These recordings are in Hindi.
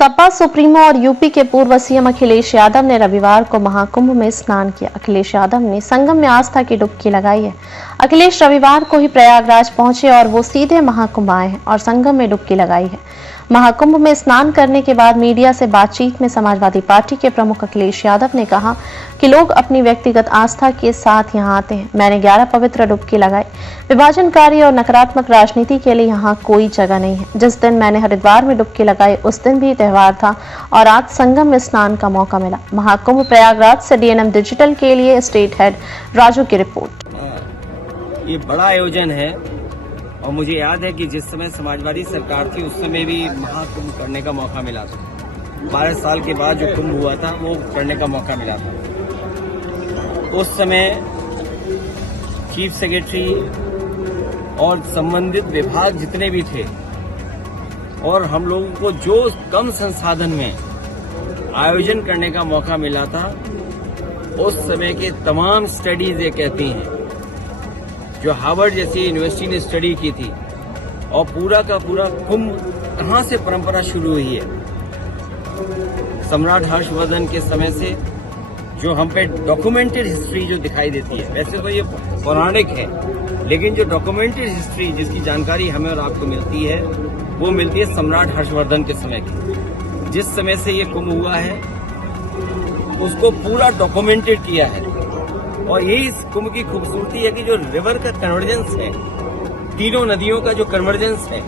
सपा सुप्रीमो और यूपी के पूर्व सीएम अखिलेश यादव ने रविवार को महाकुंभ में स्नान किया। अखिलेश यादव ने संगम में आस्था की डुबकी लगाई है। अखिलेश रविवार को ही प्रयागराज पहुंचे और वो सीधे महाकुंभ आए हैं और संगम में डुबकी लगाई है। महाकुंभ में स्नान करने के बाद मीडिया से बातचीत में समाजवादी पार्टी के प्रमुख अखिलेश यादव ने कहा कि लोग अपनी व्यक्तिगत आस्था के साथ यहां आते हैं। मैंने 11 पवित्र डुबकी लगाई। विभाजनकारी और नकारात्मक राजनीति के लिए यहां कोई जगह नहीं है। जिस दिन मैंने हरिद्वार में डुबकी लगाई उस दिन भी त्योहार था और आज संगम में स्नान का मौका मिला। महाकुंभ प्रयागराज से डीएनएम डिजिटल के लिए स्टेट हेड राजू की रिपोर्ट। ये बड़ा आयोजन है और मुझे याद है कि जिस समय समाजवादी सरकार थी उस समय भी महाकुंभ करने का मौका मिला था। 12 साल के बाद जो कुंभ हुआ था वो करने का मौका मिला था। उस समय चीफ सेक्रेटरी और संबंधित विभाग जितने भी थे और हम लोगों को जो कम संसाधन में आयोजन करने का मौका मिला था, उस समय के तमाम स्टडीज ये कहती हैं, जो हार्वर्ड जैसी यूनिवर्सिटी ने स्टडी की थी, और पूरा का पूरा कुंभ कहां से परंपरा शुरू हुई है। सम्राट हर्षवर्धन के समय से जो हम पे डॉक्यूमेंटेड हिस्ट्री जो दिखाई देती है, वैसे तो ये पौराणिक है, लेकिन जो डॉक्यूमेंटेड हिस्ट्री जिसकी जानकारी हमें और आपको मिलती है वो मिलती है सम्राट हर्षवर्धन के समय की। जिस समय से ये कुंभ हुआ है उसको पूरा डॉक्यूमेंटेड किया है और यही इस कुंभ की खूबसूरती है कि जो रिवर का कन्वर्जेंस है, तीनों नदियों का जो कन्वर्जेंस है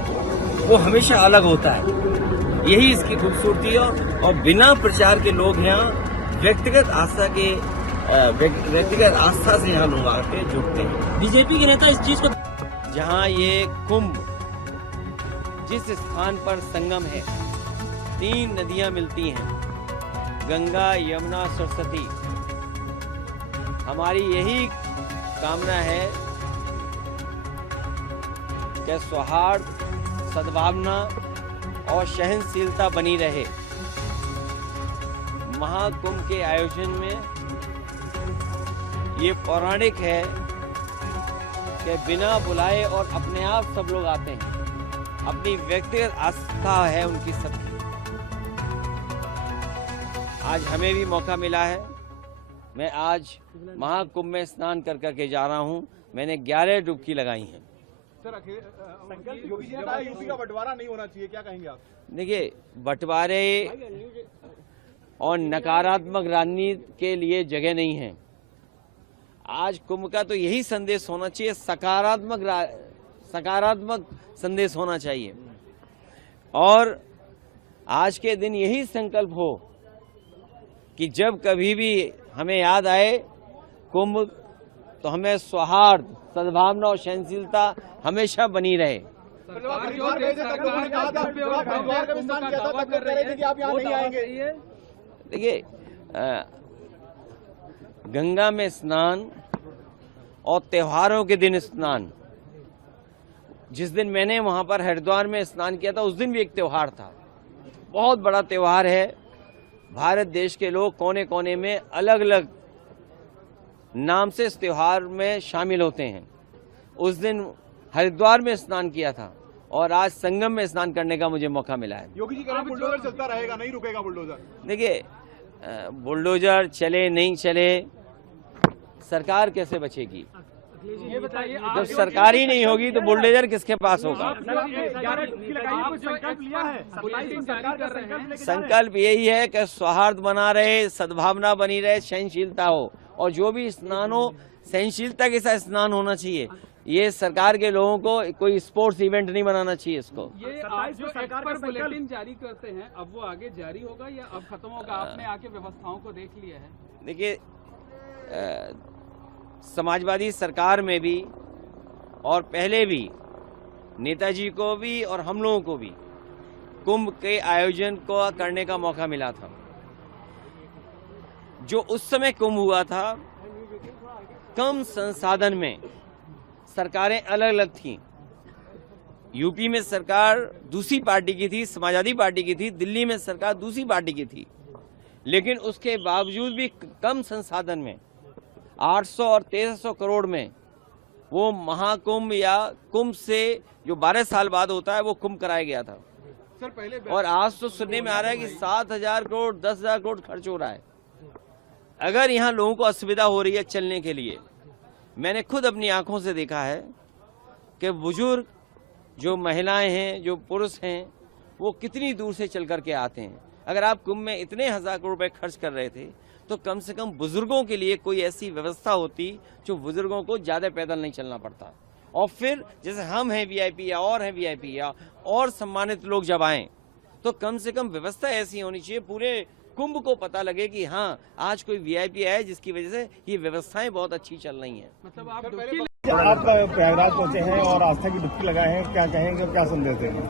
वो हमेशा अलग होता है। यही इसकी खूबसूरती है और बिना प्रचार के लोग यहाँ व्यक्तिगत आस्था से यहाँ लोग आके जुड़ते हैं। बीजेपी के नेता इस चीज को, जहाँ ये कुंभ जिस स्थान पर संगम है, 3 नदियां मिलती हैं, गंगा, यमुना, सरस्वती। हमारी यही कामना है कि सौहार्द, सद्भावना और सहनशीलता बनी रहे। महाकुंभ के आयोजन में ये पौराणिक है कि बिना बुलाए और अपने आप सब लोग आते हैं। अपनी व्यक्तिगत आस्था है उनकी सबकी। आज हमें भी मौका मिला है। मैं आज महाकुंभ में स्नान कर करके जा रहा हूं। मैंने 11 डुबकी लगाई हैं। सर, योगी जी ने कहा यूपी का बंटवारा नहीं होना चाहिए, क्या कहेंगे आप? देखिए, बंटवारे और नकारात्मक राजनीति के लिए जगह नहीं है। आज कुंभ का तो यही संदेश होना चाहिए, सकारात्मक संदेश होना चाहिए। और आज के दिन यही संकल्प हो कि जब कभी भी हमें याद आए कुंभ, तो हमें सौहार्द, सद्भावना और सहनशीलता हमेशा बनी रहे। देखिए, गंगा में स्नान और त्योहारों के दिन स्नान, जिस दिन मैंने वहां पर हरिद्वार में स्नान किया था उस दिन भी एक त्योहार था। बहुत बड़ा त्योहार है। भारत देश के लोग कोने कोने में अलग अलग नाम से इस त्योहार में शामिल होते हैं। उस दिन हरिद्वार में स्नान किया था और आज संगम में स्नान करने का मुझे मौका मिला है। योगी जी कह रहे हैं बुलडोजर चलता रहेगा, नहीं रुकेगा बुलडोजर। देखिए, बुलडोजर चले नहीं चले, सरकार कैसे बचेगी? ये बताइए, जब सरकार ही नहीं होगी तो बुलडोजर किसके पास होगा? संकल्प यही है कि सौहार्द बना रहे, सद्भावना बनी रहे, सहनशीलता हो, और जो भी स्नान हो सहनशीलता के साथ स्नान होना चाहिए। ये सरकार के लोगों को कोई स्पोर्ट्स इवेंट नहीं बनाना चाहिए इसको। ये आज जो सरकार पर बुलेटिन जारी करते हैं, अब वो आगे जारी होगा या अब खत्म होगा? आपने आके व्यवस्थाओं को देख लिया है? देखिए, समाजवादी सरकार में भी और पहले भी नेताजी को भी और हम लोगों को भी कुंभ के आयोजन को करने का मौका मिला था। जो उस समय कुंभ हुआ था, कम संसाधन में सरकारें अलग अलग थीं। यूपी में सरकार दूसरी पार्टी की थी, समाजवादी पार्टी की थी। दिल्ली में सरकार दूसरी पार्टी की थी, लेकिन उसके बावजूद भी कम संसाधन में 800 और 1300 करोड़ में वो महाकुंभ या कुंभ से जो 12 साल बाद होता है वो कुंभ कराया गया था। सर पहले और आज तो सुनने में आ रहा है कि 7,000 करोड़ 10,000 करोड़ खर्च हो रहा है। अगर यहाँ लोगों को असुविधा हो रही है चलने के लिए, मैंने खुद अपनी आंखों से देखा है कि बुजुर्ग जो महिलाएं हैं, जो पुरुष हैं, वो कितनी दूर से चल करके आते हैं। अगर आप कुंभ में इतने 1,000 करोड़ रुपए खर्च कर रहे थे तो कम से कम बुजुर्गों के लिए कोई ऐसी व्यवस्था होती जो बुजुर्गों को ज्यादा पैदल नहीं चलना पड़ता। और फिर जैसे हम हैं वीआईपी या और हैं वीआईपी या और सम्मानित लोग जब आए तो कम से कम व्यवस्था ऐसी होनी चाहिए, पूरे कुंभ को पता लगे कि हाँ आज कोई वीआईपी आया जिसकी वजह से ये व्यवस्थाएं बहुत अच्छी चल रही हैं। मतलब आप डुबकी आप प्रयागराज पहुंचे हैं और आस्था की डुबकी लगाए हैं, क्या कहेंगे, क्या संदेश देंगे?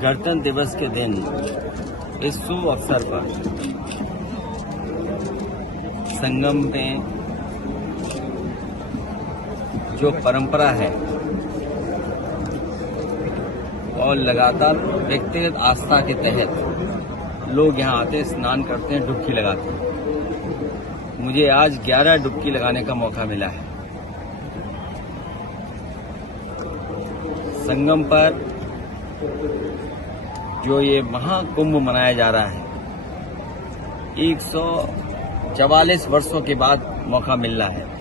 गणतंत्र दिवस के दिन इस शुभ अवसर पर संगम में जो परंपरा है और लगातार व्यक्तिगत आस्था के तहत लोग यहाँ आते हैं, स्नान करते हैं, डुबकी लगाते हैं। मुझे आज 11 डुबकी लगाने का मौका मिला है। संगम पर जो ये महाकुंभ मनाया जा रहा है, 144 वर्षों के बाद मौका मिल रहा है।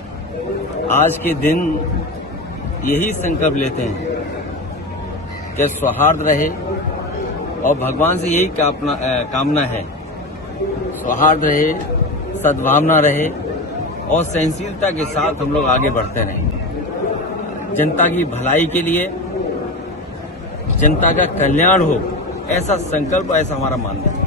आज के दिन यही संकल्प लेते हैं कि सौहार्द रहे और भगवान से यही कामना है, सौहार्द रहे, सद्भावना रहे और सहनशीलता के साथ हम लोग आगे बढ़ते रहें। जनता की भलाई के लिए, जनता का कल्याण हो, ऐसा संकल्प, ऐसा हमारा मानना है।